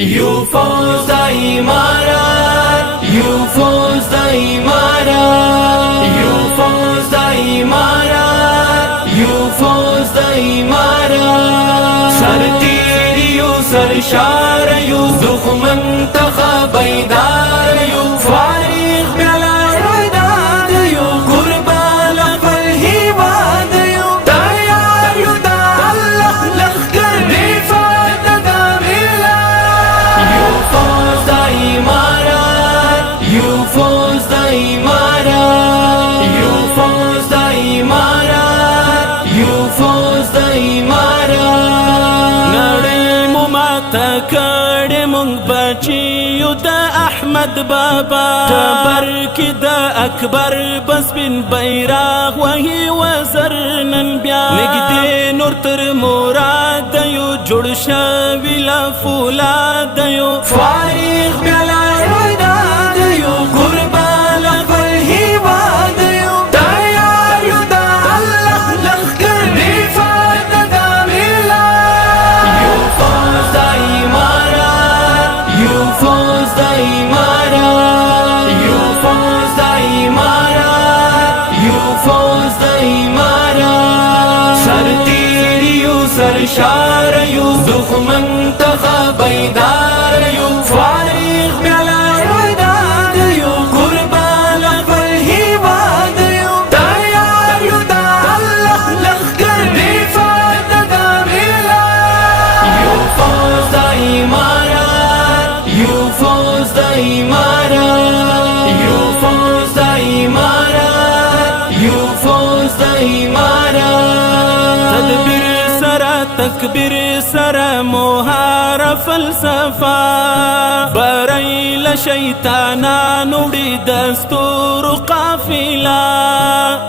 یو فوز د امارات، یو فوز د امارات، یو فوز د امارات، یو فوز د امارات. سرتیر یو سرشار یو دښمن څخه بیدار یو، فارغ بلا وداد یو، قربان خپل هیواد یو، تیار یو د الله لښکر دفاع د ملت. یو فوز د امارات، یو فوز د امارات، یو فوز د امارات، یو فوز د امارات. نړۍ مو ماته کړې مونږ بچیو د احمد بابا، ټبر کې د اکبر بسپین بیرغ وهي وزر نن بیا، نږدې نور تر مراد یو، جوړ شوي له فولاد یو، فارغ بلا وداد یو، قربان خپل هیواد یو، تیار یو د الله لښکر دفاع د ملت. یو فوز د امارات، یو فوز د امارات، یو فوز د امارات، یو فوز د امارات. سرتیر یو سرشار یو دښمن څخه بیدار یو، فارغ بلا وداد یو، قربان خپل هیواد یو، تیار یو د الله لښکر دفاع د ملت. یو فوز د امارات، یو فوز د امارات، یو فوز د امارات، یو فوز د امارات. تدبیر سره تکبیر سره مهاره فلسفه، برایل شیطانانو وړي دستور قافله،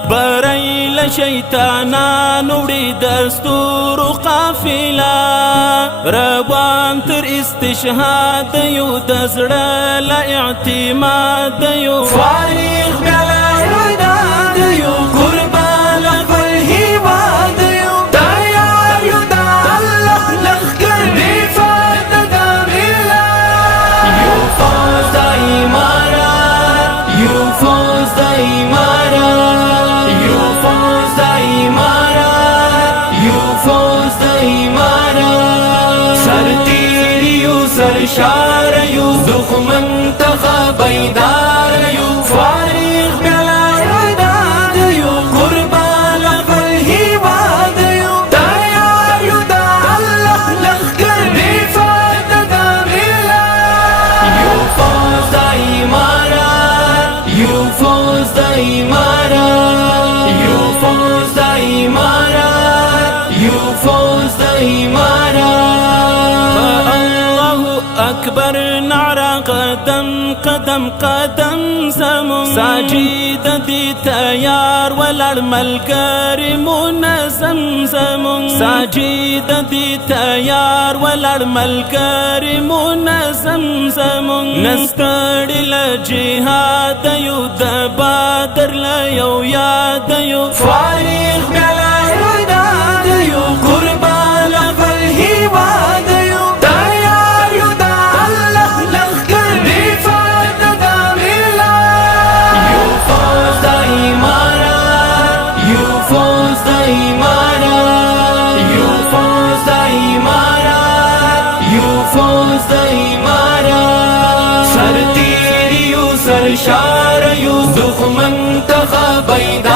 برایل شیطانانو وړي دستور قافله، روان تر استشهاد یو، د زړه له اعتماد یو، فارغ بلا وداد یو، قربان خپل هیواد یو، تیار یو د الله لښکر دفاع د ملت. یو فوز د امارات، یو فوز د امارات، یو فوز د امارات، یو فوز د امارات. سرتیر یو سرشار یو دښمن څخه بیدار یو، فارغ بلا وداد یو، قربان خپل هیواد یو، تیار یو د الله لښکر دفاع د ملت. یو فوز د امارات، یو فوز د امارات، یو فوز د امارات، یو فوز د امارات. الله اکبر نعره قدم قدم قدم زمون، ساجد دی تیار ولړ ملګری منظم زمون، ساجد دی تیار ولړ ملګری منظم زمون، نستړی له جهاد یو، د بدر له یو یاد یو، فارغ بلا وداد یو، قربان خپل هیواد یو، تیار یو د الله لښکر دفاع د ملت. یو فوز د امارات، یو فوز د امارات، یو فوز د امارات، یو فوز د امارات. سرتیر یو سرشار یو دښمن څخه بیدار